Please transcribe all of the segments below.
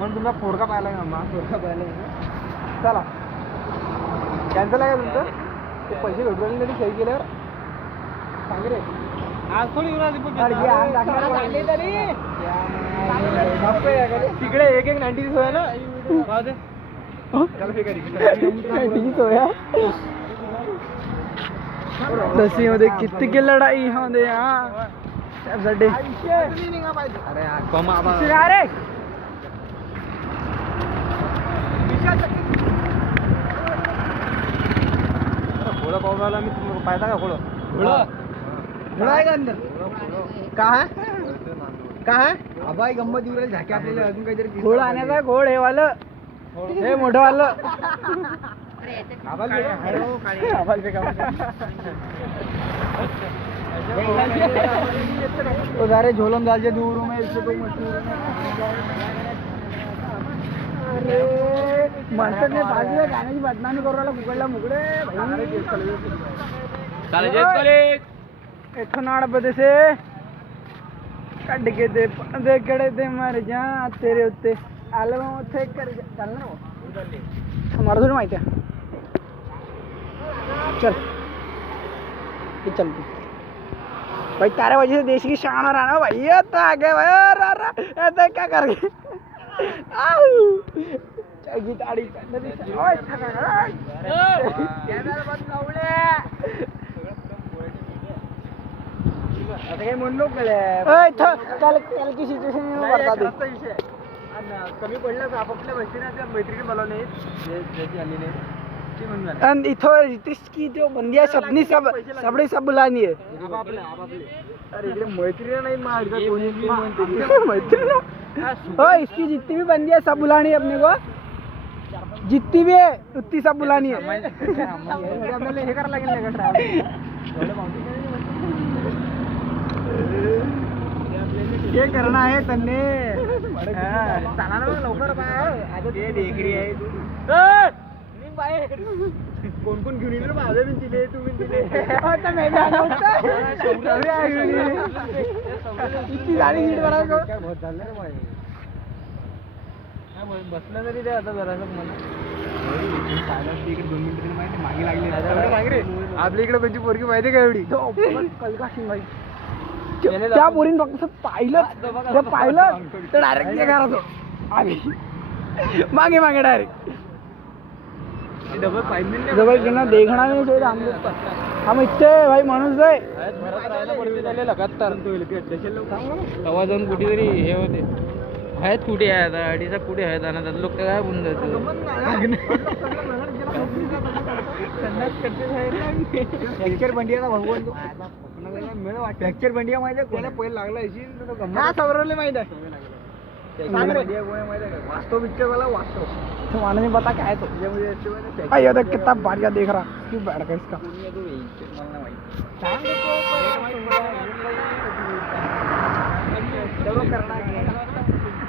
म्हणून तुमचा पोरगा पाहिला ना पोरगा पाहिला चला कॅन्सल आहे का तुमचं ते पैसे भेटून तरी सही केल्यावर सांग रे आज थोडी तिकडे एक 90 सोया ना दसी मध्ये किती की लढाई मध्ये अरे घोड़ा पाहून आला मी तुम्हाला पाहिला का घोड़ा घोड़ा आहे का अंदर का है अबाई गंमत येऊ राहिली झाकी आपल्याला अजून काहीतरी घोड आणायचा घोड हे वालं हे मोठं वालं तो सारे झोलम दाल जे दूर में इससे तो मशहूर अरे माणसाने बाजूला गाण्याची बदनामी करू राहिला कुकडला मुकडे इथून आडपदे से कट के दे कड़े दे मर जा तेरे उत्ते आलम उत्ते कर चालना हमारा थोड़ी माहिती है चल ये चल तू भाई तारे वजह से देश की शान रहा ना भाई ये तो आगे भाई ऐसा क्या कर गए चल गिटारी ओए आता काही म्हणलो चल की सिच्युएशन कमी पडलं आपापल्या मैत्रिणी मैत्रिणी बोलवले ज्याची आली नाही इथं रितेश की जो बंदिया सबनी सबडे सब बुलानी है अरे इकडे मैत्रिणी नाही मैत्रिणी हो इसकी जितनी भी बंदिया सब बुलानी है अपने को जितनी भी है उतनी सब बुलानी है आपल्याला हे करायला लागेल का ये करना है तन्ने चला ना लवकर बाय डेकरी आहे कोण कोण घेऊन येईल माझे बिन दिले तुम्ही दिले इतकी गाडी नीट बरा बसलं तरी ते आता जरा मला इकडे 2 मिनिटं माहिती मागे लागली मागे रे आपल्या इकडे कोणती पोरगी माहिती का एवढी कलकाशी माहिती त्या पोरीन फक्त पाहिलं तर डायरेक्ट ते घरात मागे मागे डायरेक्ट डबल करना देखना नहीं चाहिए हम इतने भाई माणूस आहे लगातार तवा जाऊन कुठेतरी हे होते आहेत कुठे आहे आता अडीचा कुठे आहेत आणि लोक काय होऊन जाते फ्रॅक्चर बंडियाचा भगवान फ्रॅक्चर बंडिया माहिती आहे कोणा पहिले लागला सवरवले माहित आहे वास्तव पिक्चर वाला वास्तव तो माने नहीं पता क्या है तो ये देख कितना बढ़िया देख रहा क्यों बैठ गया इसका चलो करना तो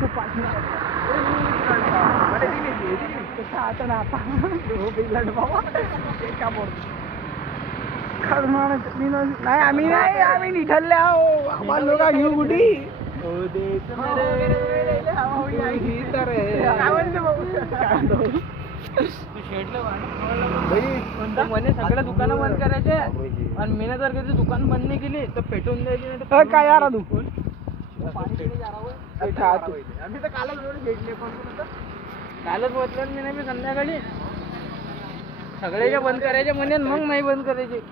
नाही आम्ही निठरले आहो आम्हाला लोक घेऊ कुठे म्हणे सगळ्या दुकानं बंद करायचे आणि मी जर कधी दुकान बंद नाही केली तर पेटून द्यायची काय यार तू आम्ही तर कालच भेटले कालच म्हटलं मी नाही संध्याकाळी सगळ्याच्या बंद करायचे म्हणे मग नाही बंद करायचे